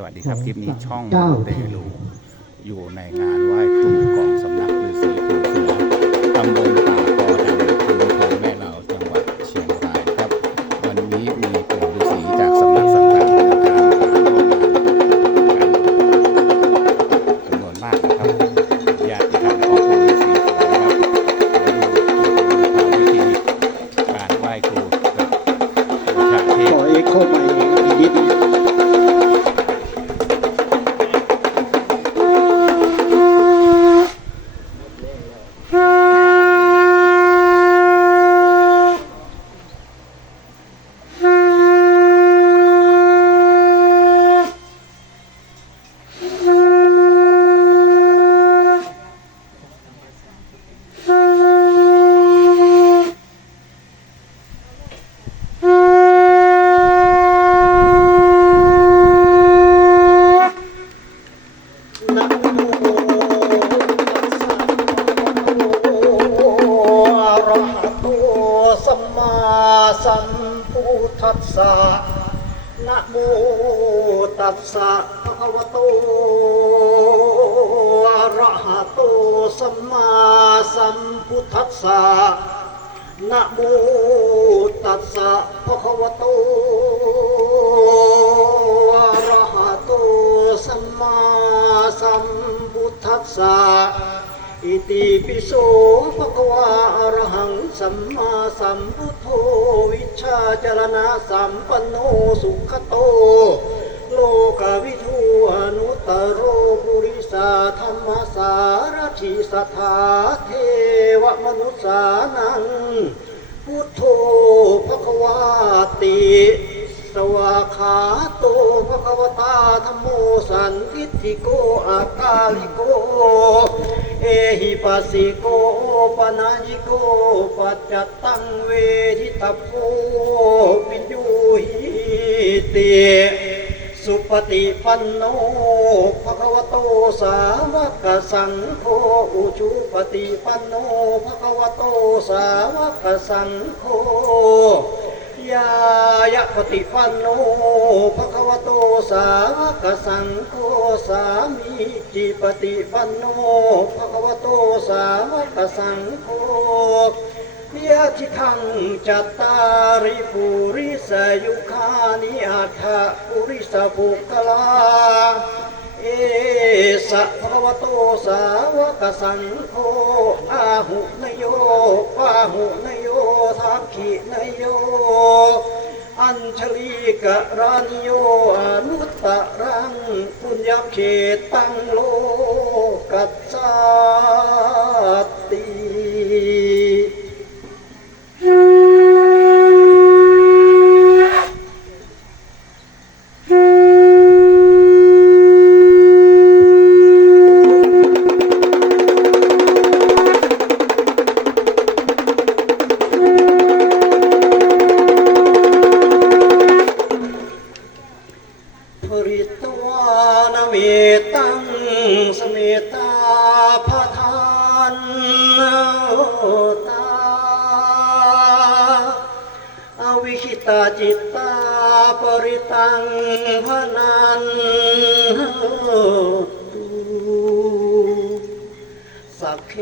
สวัสดีครับคลิปนี้ช่องเก้าเตลูอยู่ในงานไหว้ครูของสำนักฤาษีปู่เสือตำบล สัมพุทธัสสะนะโมตัสสะภะคะวะโตอะระหะโตสัมมาสัมพุทธัสสะนะโมตัสสะภะคะวะโตอะระหะโตสัมมาสัมพุทธัสสะอิติปิโสภะคะวะอะ ระหังสัมมาสัมพุทโธวิชชาจรณะสัมปันโนสุขโต โลกวิทูอนุตตโรปุริสาธรรมสารถิสถาเทวมนุษสานังพุทโธภควาติ วาขาโตภควตาธรรมโมสันทิฏฐิโกอาคาลิโก เอหิปัสสิโกปนายิโกปัจจตังเวทิตาโพวิญญูหิติสุปฏิปันโนภะคะวะโตสาวกสังโฆอุชุปฏิปันโนภะคะวะโตสาวกสังโฆ ยายะปฏิปันโนภะคะวะโตสาวกสังโฆสามีจิปฏิปันโนภะคะวะโตสาวกสังโฆยะทิทังจัตตาริปุริสยุคานิอัฏฐปุริสปุคลาเอสะภะควะโตสาวกสังโฆอาหุนโยปาหุนโย ขินโย อัญชลีกะรานิโยอนุตตรัง ปุญญเขตังโลกัสสา จิตตาปริตังพนันตุสักเค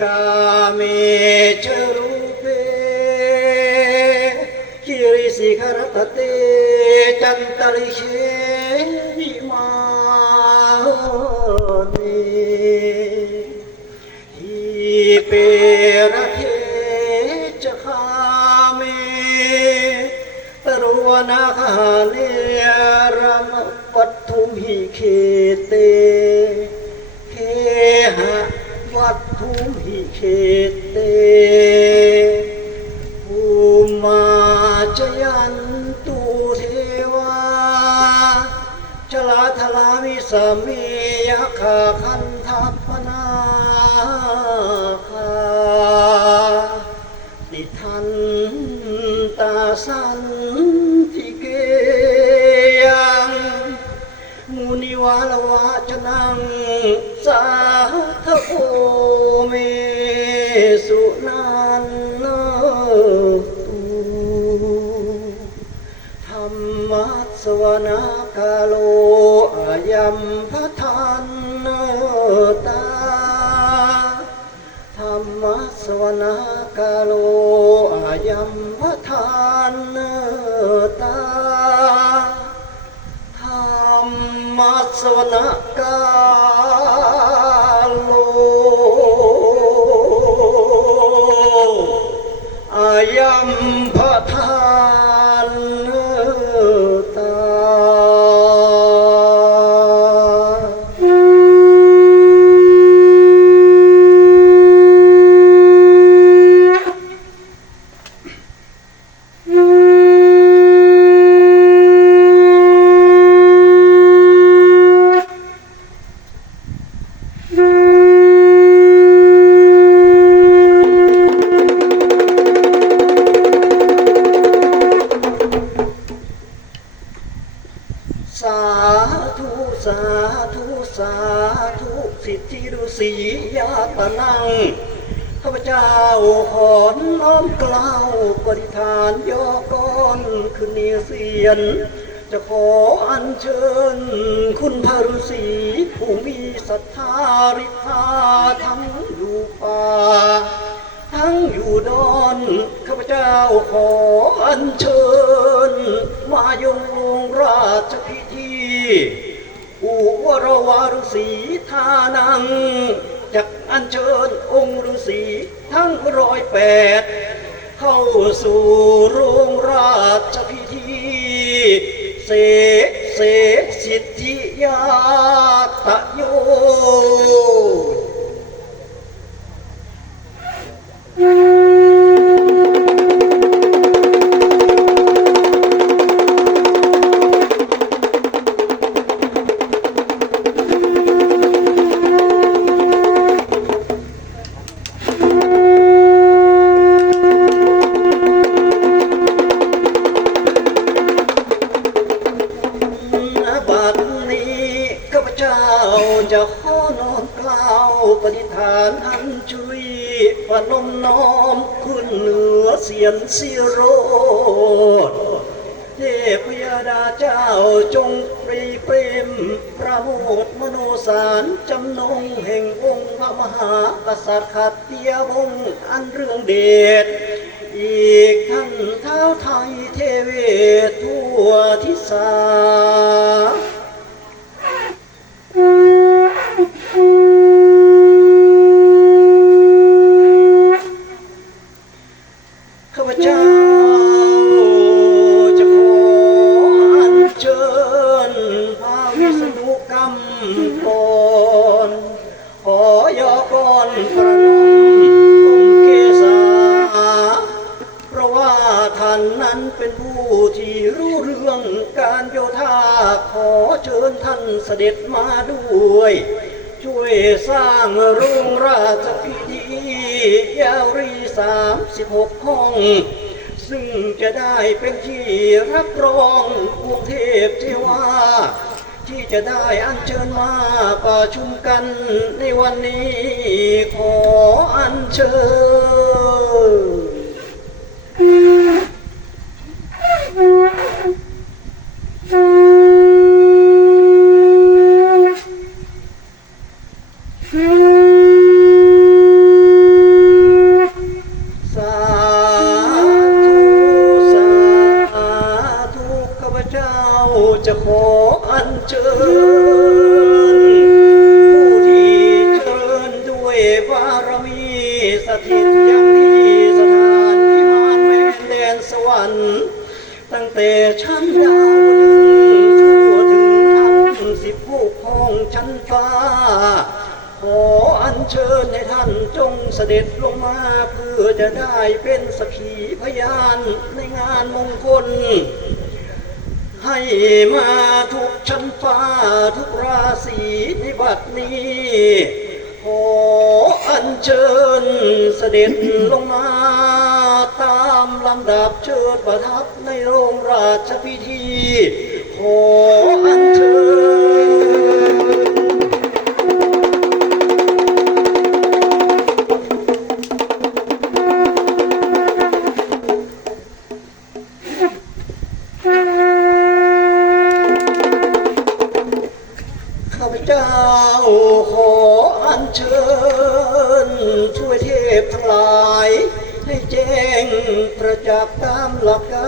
กาเมจรูเปคิริสิขรตเตจันตลิเช นาคาเลรมปัตถุมหิเคเตเคหะวัตถุมหิเคเตภูมาจยันตุเทวาชลาทลามิสมียะขาคันทัพนาคาติทันตาสัน วาลวาจนังสาทโอเมสุนันนตุธรรมะสวนากาโลอายำพระทานเนตาธรรมสวนา ม สาธุสิทธิฤาษียาตนังข้าพเจ้าขอน้อมกล่าวปฏิฐานย่อกอนขึ้นเนียเสียน จะขออัญเชิญ คุณพระฤาษีผู้มีศรัทธาริธาทั้งอยู่ป่าทั้งอยู่ดอนข้าพเจ้าขออัญเชิญ มายงราชพิธี อุวรวารุษีทานังจากอัญเชิญองค์ฤาษีทั้งร้อยแปดเข้าสู่โรงราชพิธี เสกเสกสิทธิยาตะาวปฏิฐานอัญชุยปนมน้อมขึ้นเหนือเสียนสิโรดเทพยดาเจ้าจงปรีเปรมประโมทมโนสารจำนงแห่งองค์พระมหากษัตริย์ขัตติยวงอันเรื่องเดชอีกท่านเท้าไทยเทเวทั่วทิศาข้า ช่วยสร้างโรงราชพิธียาวรีสามสิบหกห้อง ซึ่งจะได้เป็นที่รับรองกรุงเทพเทวาที่จะได้อัญเชิญมาประชุมกันในวันนี้ ขออัญเชิญ ตั้งแต่ชั้นดาวดึงทั่วถึงทั้งสิบหกห้องชั้นฟ้า ขออัญเชิญให้ท่านจงเสด็จลงมาเพื่อจะได้เป็นสักขีพยานในงานมงคล ให้มาทุกชั้นฟ้าทุกราศีในบัดนี้ขออัญเชิญเสด็จลงมา ตามลำดับเชิญประทับในโรงราชพิธีขออัญเชิญ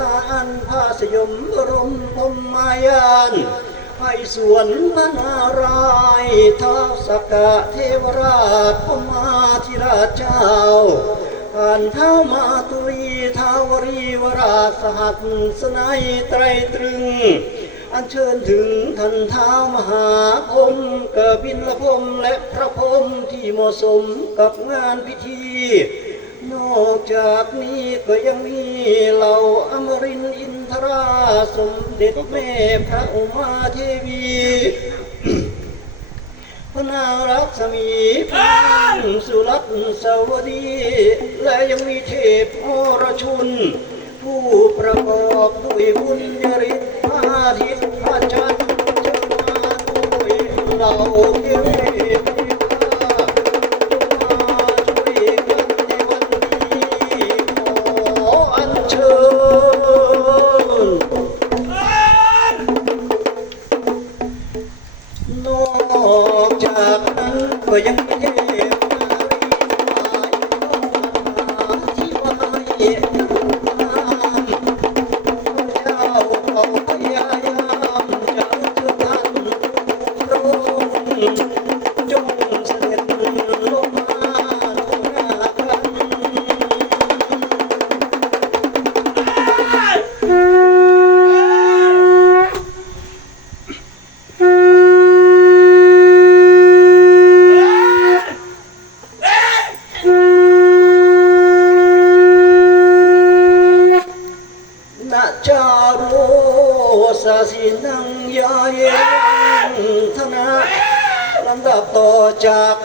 หลักการพาสยมรมพรหมายานให้สวนพระนารายท้าวสักกะเทวราชพมาธิราชเจ้าผ่านเท้ามาตุลีท้าวรีวราชสหัสสนัยไตรตรึง อันเชิญถึงท่านเท้ามหาพรหมกบินละพมและพระพมที่เหมาะสมกับงานพิธี นอกจากนี้ก็ยังมีเหล่าอมรินทร์อินทราสมเด็จแม่พระอุมาเทวีพระนางรักษมีพระนางสุรัตน์สวดี และยังมีเทพอรชุน ผู้ประกอบด้วยบุญยริศอาทิตย์พระจันทร์จะมาด้วยเรา ก็